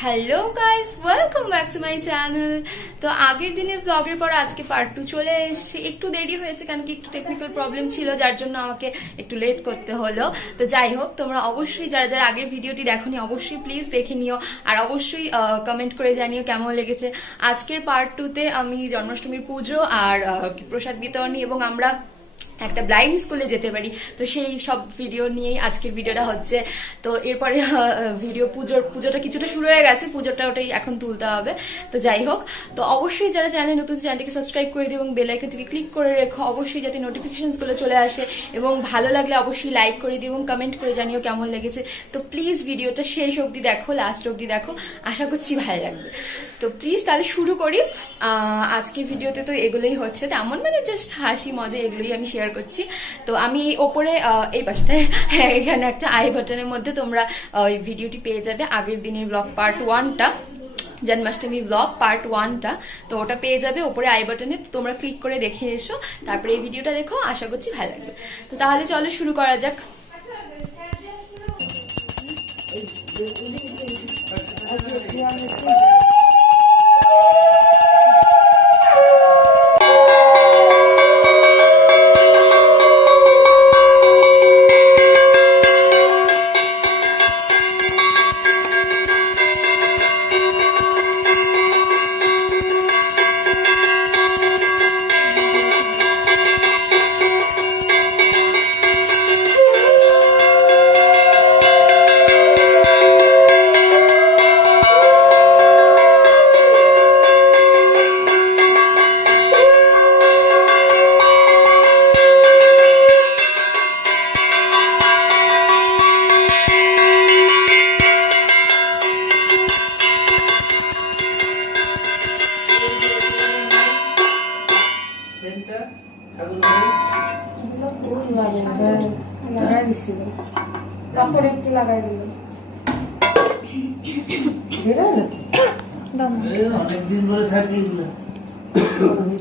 Hello guys, welcome back to my channel. তো আগের দিনের ব্লগের পর আজকে পার্ট 2 চলে এসেছি। একটু দেরি হয়েছে কারণ কি একটু টেকনিক্যাল প্রবলেম ছিল, যার জন্য আমাকে একটু লেট করতে হলো। তো যাই হোক, তোমরা অবশ্যই যারা যারা আগের ভিডিওটি দেখোনি অবশ্যই প্লিজ দেখে নিও, আর অবশ্যই কমেন্ট করে জানিও কেমন লেগেছে। আজকের পার্ট 2-তে আমি জন্মাষ্টমীর পুজো আর প্রসাদ বিতরণী এবং আমরা একটা ব্লাইন্ড স্কুলে যেতে পারি, তো সেই সব ভিডিও নিয়েই আজকের ভিডিওটা হচ্ছে। তো এরপরে ভিডিও পুজোটা কিছুটা শুরু হয়ে গেছে, পুজোটা ওটাই এখন তুলতে হবে। তো যাই হোক, তো অবশ্যই যারা চ্যানেল নতুন চ্যানেলটিকে সাবস্ক্রাইব করে দিও এবং বেল আইকনটিকে ক্লিক করে রেখো, অবশ্যই যাতে নোটিফিকেশনস গুলো চলে আসে। এবং ভালো লাগলে অবশ্যই লাইক করে দিও এবং কমেন্ট করে জানিও কেমন লেগেছে। তো প্লিজ ভিডিওটা শেষ অবধি দেখো, লাস্ট অবধি দেখো, আশা করছি ভালো লাগবে। তো প্লিজ তাহলে শুরু করি। আজকের ভিডিওতে তো এগুলোই হচ্ছে, তেমন মানে জাস্ট হাসি মজা এগুলোই আমি শেয়ার করছি। তো আমি এই ওপরে এই পাশটায় এখানে একটা আই বাটনের মধ্যে তোমরা ওই ভিডিওটি পেয়ে যাবে, আগের দিনের ব্লগ পার্ট 1টা, জন্মাষ্টমী ব্লগ পার্ট 1টা। তো ওটা পেয়ে যাবে ওপরে আই বাটনে, তোমরা ক্লিক করে দেখে এসো, তারপরে এই ভিডিওটা দেখো, আশা করছি ভালো লাগবে। তো তাহলে চলো শুরু করা যাক।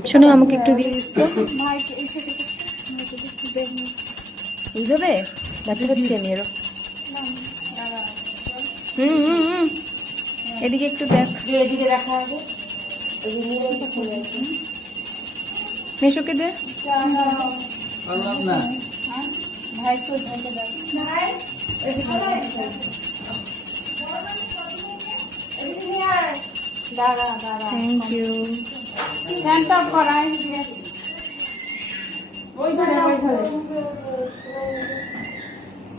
শোনো, আমাকে একটু দিয়ে দিস তো। এইভাবে দেখা হচ্ছে মেয়েরও। এদিকে একটু দেখ, এদিকে দেখা হবে। মেশোকে দে। Thank you.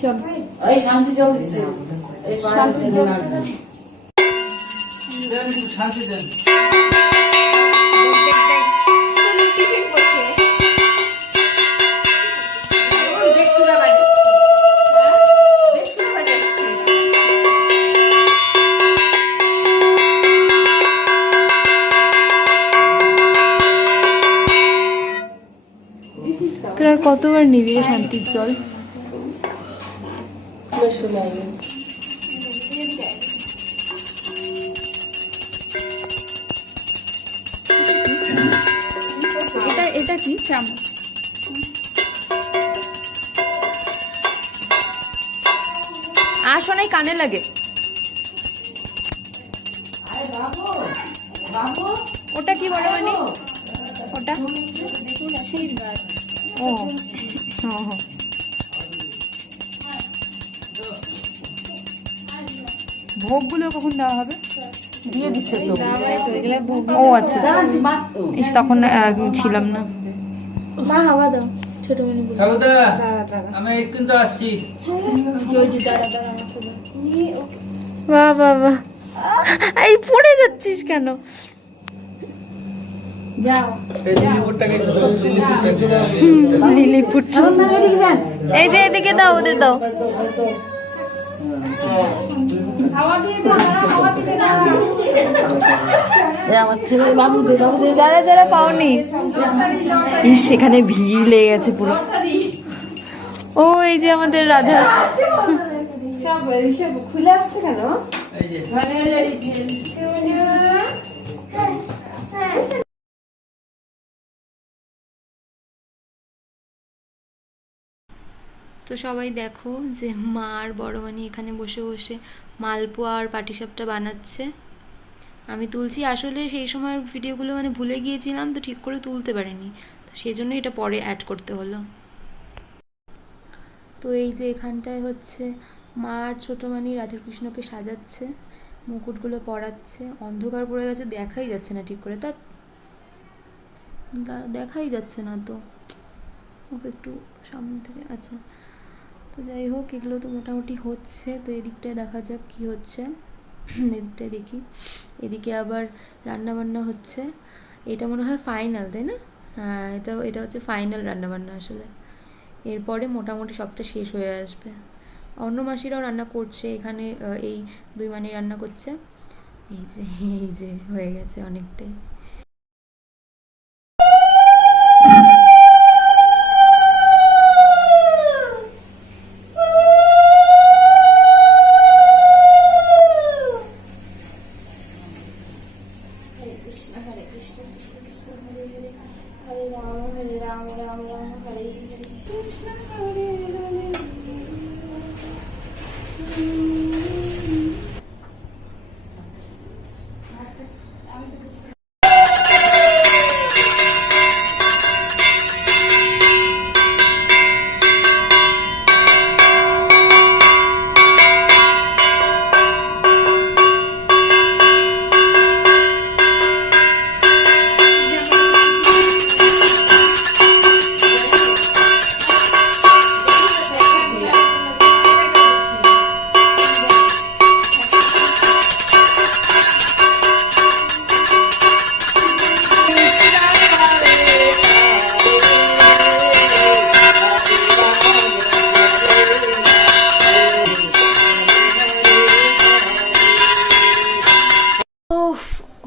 চল, ওই শান্তি জল দিচ্ছে, শান্তি দেন, শান্তি দেন। তোর আর কতবার নিবি রে শান্তির জল? এটা কি চামচ? আসো নাই, কানে লাগে। ওটা কি বলো মানে? ওটা ও ভোগগুলো কখন দেওয়া হবে? দিয়ে দিচ্ছে তো। ও আচ্ছা, তখন ছিলাম না। মা হাওয়া দাও, ছোট মনি বল। আমি কিন্তু আসছি। বাহ বাহ বাহ, এই পড়ে যাচ্ছিস কেন? লিলিপুট, এই যে এদিকে দাও, ওদের দাও। যারা যারা পাওনি, সেখানে ভিড় লেগে গেছে পুরো। ও এই যে আমাদের রাধা খুলে আসছে কেন? তো তো সবাই দেখো যে মা আর বড় মানি এখানে বসে বসে মালপোয়া আর পাটিসাপটা বানাচ্ছে। আমি তুলছি, আসলে সেই সময় ভিডিওগুলো মানে ভুলে গিয়েছিলাম, তো ঠিক করে তুলতে পারিনি, তো সেই জন্য এটা পরে অ্যাড করতে হলো। তো এই যে এখানটায় হচ্ছে মা আর ছোটো মানি রাধাকৃষ্ণকে সাজাচ্ছে, মুকুটগুলো পরাচ্ছে। অন্ধকার পড়ে গেছে, দেখাই যাচ্ছে না ঠিক করে, তা দেখাই যাচ্ছে না তো, ওকে একটু সামনে থেকে। আচ্ছা, তো যাই হোক, এগুলো তো মোটামুটি হচ্ছে। তো এদিকটায় দেখা যাক কি হচ্ছে। এদিকটায় দেখি, এদিকে আবার রান্নাবান্না হচ্ছে। এটা মনে হয় ফাইনাল, তাই না? হ্যাঁ, এটা হচ্ছে ফাইনাল রান্নাবান্না আসলে। এরপরে মোটামুটি সবটা শেষ হয়ে আসবে। অন্য মাসিরাও রান্না করছে এখানে, এই দুই মানি রান্না করছে। এই যে হয়ে গেছে অনেকটাই।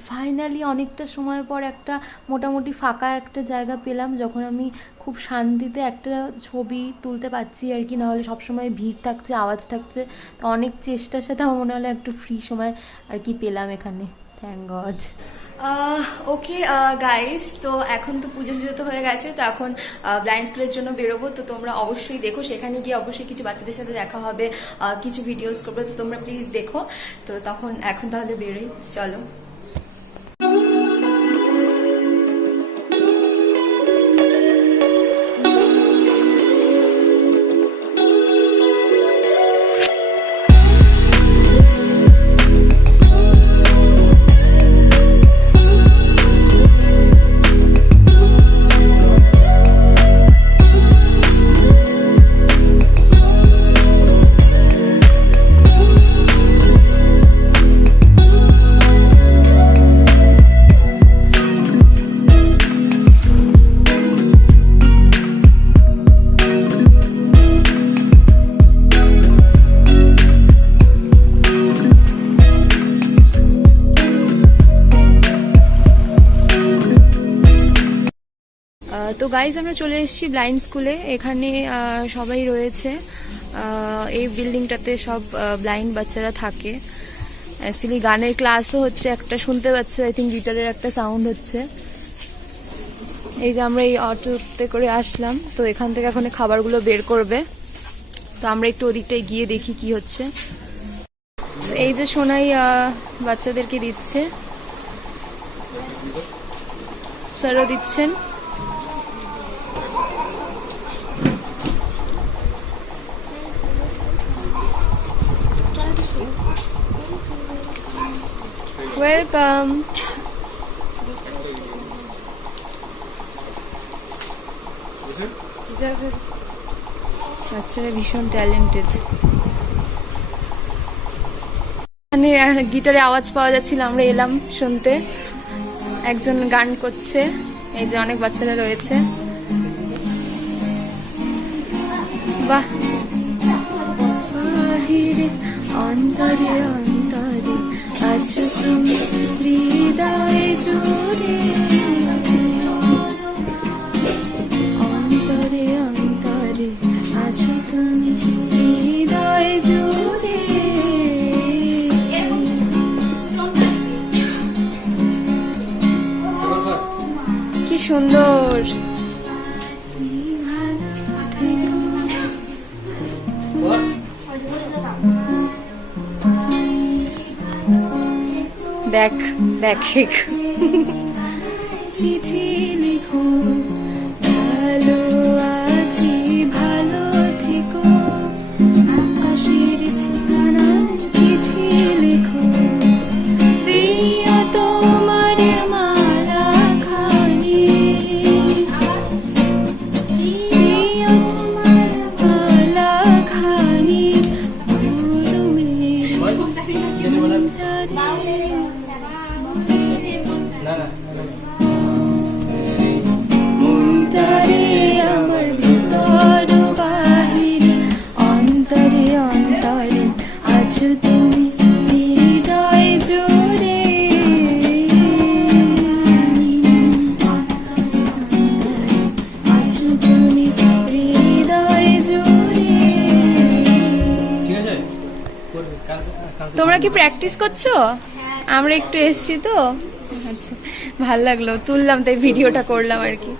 ফাইনালি অনেকটা সময় পর একটা মোটামুটি ফাঁকা একটা জায়গা পেলাম, যখন আমি খুব শান্তিতে একটা ছবি তুলতে পারছি আর কি। নাহলে সবসময় ভিড় থাকছে, আওয়াজ থাকছে। তো অনেক চেষ্টার সাথে আমার মনে হলো একটু ফ্রি সময় আর কি পেলাম এখানে। Thank god. ওকে গাইস, তো এখন তো পুজো তো হয়ে গেছে, তো এখন ব্লাইন্ড স্কুলের জন্য বেরোবো। তো তোমরা অবশ্যই দেখো, সেখানে গিয়ে অবশ্যই কিছু বাচ্চাদের সাথে দেখা হবে, কিছু ভিডিওস করবো, তো তোমরা প্লিজ দেখো। তো তখন এখন তাহলে বেরোই, চলো। তো গাইজ, আমরা চলে এসেছি ব্লাইন্ড স্কুলে। এখানে সবাই রয়েছে। এই বিল্ডিংটাতে সব ব্লাইন্ড বাচ্চারা থাকে। অ্যাকচুয়ালি গানের ক্লাসও হচ্ছে একটা, শুনতে পাচ্ছ, আই থিঙ্ক গিটারের একটা সাউন্ড হচ্ছে। এই যে আমরা এই অটোতে করে আসলাম, তো এখান থেকে এখন খাবারগুলো বের করবে। তো আমরা একটু ওদিকটায় গিয়ে দেখি কি হচ্ছে। এই যে সোনাই বাচ্চাদেরকে দিচ্ছে, স্যারও দিচ্ছেন। ওয়েলকাম। বাচ্চারা ভীষণ ট্যালেন্টেড। এখানে গিটারে আওয়াজ পাওয়া যাচ্ছিল, আমরা এলাম শুনতে। একজন গান করছে, এই যে অনেক বাচ্চারা রয়েছে। বাহ, অন্তরে অন্তরে আছো তুমি হৃদয়ে জুড়ে, অন্তরে অন্তরে আছো তুমি হৃদয়ে জুড়ে। কি সুন্দর। দেখ দেখ শেখ। চিঠি লিখো ভালো আছি ভালো থেকো আকাশের ঠিকানায় চিঠি লিখো দিয়া তোমার মালা খানি দিয়া তোমার মালা খানি অন্তরে আমার ভিতর বাহিরে অন্তরে অন্তরে আছো তুমি হৃদয় জোরে আছো তুমি হৃদয় জোরে। তোমরা কি প্র্যাকটিস করছো? আমরা একটু এসছি তো, আচ্ছা ভাল লাগলো, তুললাম তাই ভিডিওটা করলাম আর কি,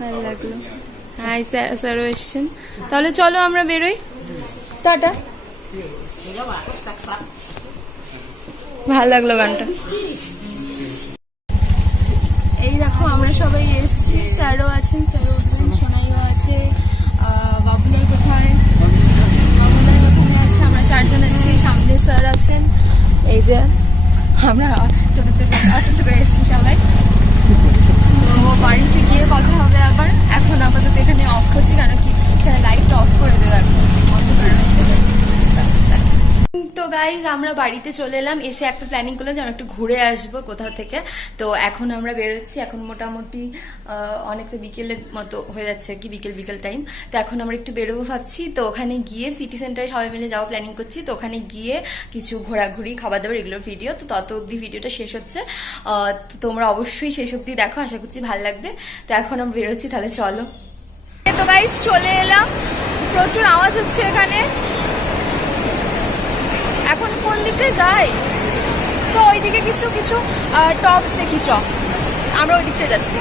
ভালো লাগলো। হাই স্যার, স্যারও এসছেন। তাহলে চলো আমরা বেরোই, টাটা। ভাল লাগলো গানটা। এই দেখো আমরা সবাই এসছি, স্যারও আছেন, স্যারও উঠছেন, সোনাইও আছে, বাবুলার কোথায়, বাবুলার ওখানে আছে, আমরা চারজন আছি, সামনে স্যার আছেন। এই যে আমরা ছোট থেকে এসছি সবাই। তো বাড়িতে গিয়ে কথা হবে আবার। এখন আপাতত এখানে অফ করছি, কেন কি এখানে লাইটটা অফ করে দেবো এখন, অন্ধকার হয়েছে। তো গাইজ আমরা বাড়িতে চলে এলাম, এসে একটা প্ল্যানিং করলাম যে আমরা একটু ঘুরে আসবো কোথাও থেকে। তো এখন আমরা বেরোচ্ছি, এখন মোটামুটি অনেকটা বিকেলের মতো হয়ে যাচ্ছে আর কি, বিকেল টাইম। তো এখন আমরা একটু বেরোবো ভাবছি। তো ওখানে গিয়ে সিটি সেন্টারে সবাই মিলে যাওয়া প্ল্যানিং করছি। তো ওখানে গিয়ে কিছু ঘোরাঘুরি, খাবার দাবার, এগুলোর ভিডিও। তো তত অব্দি ভিডিওটা শেষ হচ্ছে, তো তোমরা অবশ্যই শেষ অব্দি দেখো, আশা করছি ভালো লাগবে। তো এখন আমরা বেরোচ্ছি, তাহলে চলো। তো গাইজ চলে এলাম, প্রচুর আওয়াজ হচ্ছে এখানে। এখন কোন দিকে যাই? চ ওইদিকে কিছু কিছু টপস দেখি, চ আমরা ওই দিকতে যাচ্ছি।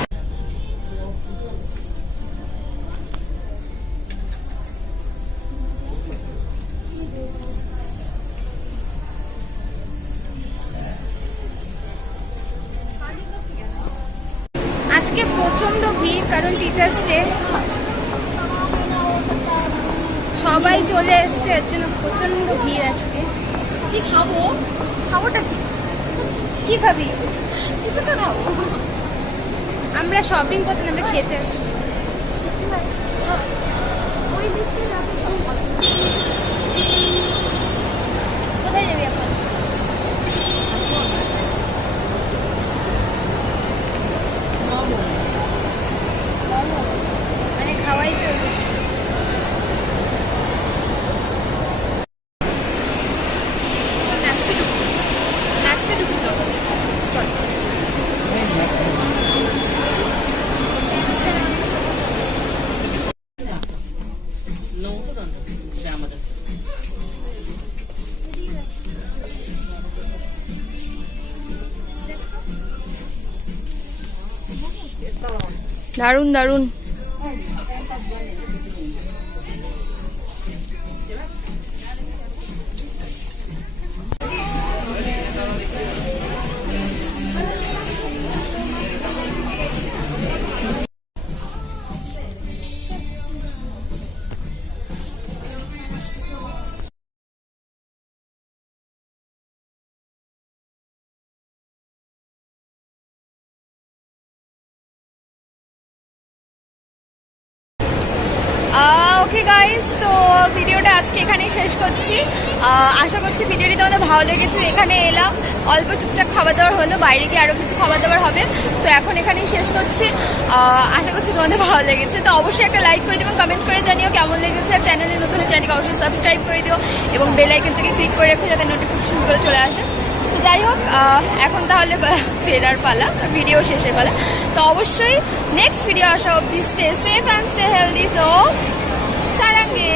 আজকে প্রচন্ড ভিড়, কারণ টিচার্স ডে, সবাই চলে এসছে, এর জন্য প্রচন্ড ভিড় আজকে। কি খাবো? খাবোটা কি? কি খাবি? কিছু তো খাবো। আমরা শপিং করতে, আমরা খেতে আসছি। কোথায় যাবি এখন? মানে খাওয়াই চলবে। দারুন দারুন। ওকে গাইস, তো ভিডিওটা আজকে এখানেই শেষ করছি। আশা করছি ভিডিওটি তোমাদের ভালো লেগেছে। এখানে এলাম, অল্প টুকটাক খাবার দাবার হলো, বাইরে গিয়ে আরও কিছু খাবার দাবার হবে। তো এখন এখানেই শেষ করছি, আশা করছি তোমাদের ভালো লেগেছে। তো অবশ্যই একটা লাইক করে দিও এবং কমেন্ট করে জানিও কেমন লেগেছে। আর চ্যানেলে নতুন চ্যানেলকে অবশ্যই সাবস্ক্রাইব করে দিও এবং বেল আইকনটাকে ক্লিক করে রাখো যাতে নোটিফিকেশনসগুলো চলে আসে। তো যাই হোক, এখন তাহলে ফেরার পালা, ভিডিও শেষের পালা। তো অবশ্যই নেক্সট ভিডিও আসা অব্দি stay safe and stay healthy. So সারাঙ্গে।